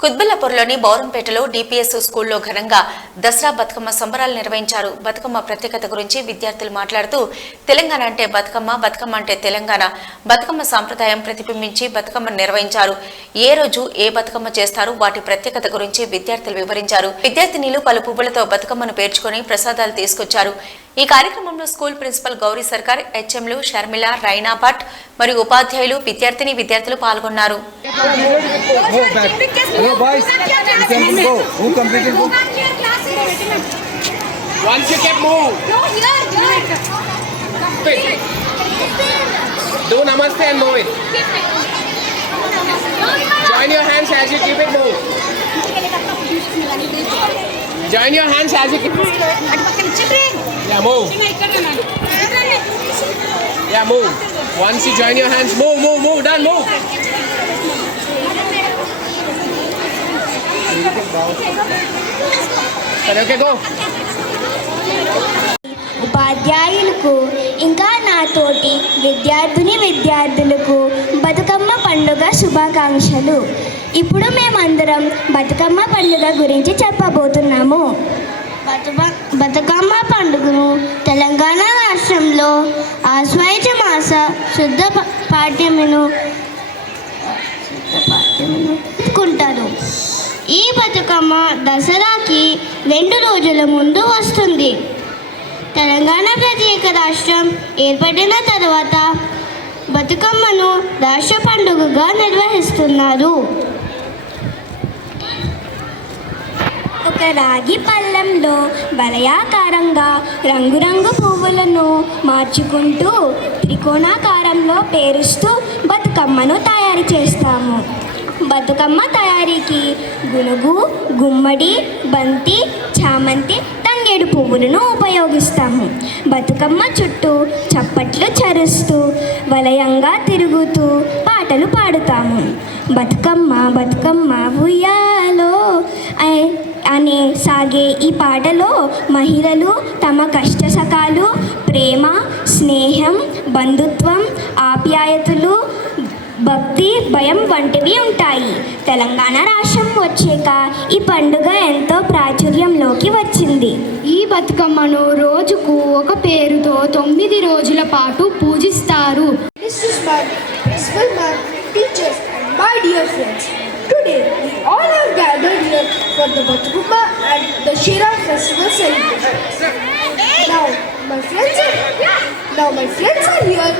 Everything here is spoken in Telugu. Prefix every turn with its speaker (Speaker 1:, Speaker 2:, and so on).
Speaker 1: కుత్బుల్లాపూర్లోని బౌరంపేటలో డిపిఎస్ స్కూల్లో ఘనంగా దసరా బతుకమ్మ సంబరాలు నిర్వహించారు. బతుకమ్మ ప్రత్యేకత గురించి విద్యార్థులు మాట్లాడుతూ తెలంగాణ అంటే బతుకమ్మ బతుకమ్మ అంటే తెలంగాణ. బతుకమ్మ సాంప్రదాయం ప్రతిబింబించి బతుకమ్మ నిర్వహించారు. ఏ రోజు ఏ బతుకమ్మ చేస్తారు? వాటి ప్రత్యేకత గురించి విద్యార్థులు వివరించారు. విద్యార్థినిలు పలు పువ్వులతో బతుకమ్మను పేర్చుకొని ప్రసాదాలు తీసుకొచ్చారు. ఈ కార్యక్రమంలో స్కూల్ ప్రిన్సిపల్ గౌరీ సర్కార్ హెచ్ఎంలు షర్మిల రైనా భట్ మరియు ఉపాధ్యాయులు విద్యార్థిని విద్యార్థులు పాల్గొన్నారు
Speaker 2: Join your hands as you keep it. Join your hands as you keep it. Yeah, move. Yeah, move. Once you join your hands, move, move, move, done, move. Sorry, okay, go.
Speaker 3: ఉపాధ్యాయులకు ఇంకా నాతోటి విద్యార్థిని విద్యార్థులకు బతుకమ్మ పండుగ శుభాకాంక్షలు ఇప్పుడు మేమందరం బతుకమ్మ పండుగ గురించి చెప్పబోతున్నాము బతుకమ్మ పండుగను తెలంగాణ రాష్ట్రంలో ఆశ్వయుజ మాస శుద్ధ పాఠ్యమును కుంటారు ఈ బతుకమ్మ దసరాకి రెండు రోజుల ముందు వస్తుంది. తెలంగాణ ప్రత్యేక రాష్ట్రం ఏర్పడిన తర్వాత బతుకమ్మను రాష్ట్ర పండుగగా నిర్వహిస్తున్నారు. ఒక రాగి పళ్ళెంలో వలయాకారంగా రంగురంగు పువ్వులను మార్చుకుంటూ త్రికోణాకారంలో పేరుస్తూ బతుకమ్మను తయారు చేస్తాము. బతుకమ్మ తయారీకి గునుగు గుమ్మడి బంతి చామంతి తంగేడు పువ్వులను ఉపయోగిస్తాము. బతుకమ్మ చుట్టూ చప్పట్లు చరుస్తూ వలయంగా తిరుగుతూ పాటలు పాడుతాము. బతుకమ్మ బతుకమ్మ ఉయ్యాలో ఐ అనే సాగే ఈ పాటలో మహిళలు తమ కష్టసకాలు ప్రేమ స్నేహం బంధుత్వం ఆప్యాయతలు భక్తి భయం వంటివి ఉంటాయి. తెలంగాణ రాష్ట్రం వచ్చాక ఈ పండుగ ఎంతో ప్రాచుర్యంలోకి వచ్చింది.
Speaker 4: ఈ బతుకమ్మను రోజుకు ఒక పేరుతో తొమ్మిది రోజుల పాటు
Speaker 5: for the Batukumma and the Shira festival celebration. Now, my friends are now my friends are here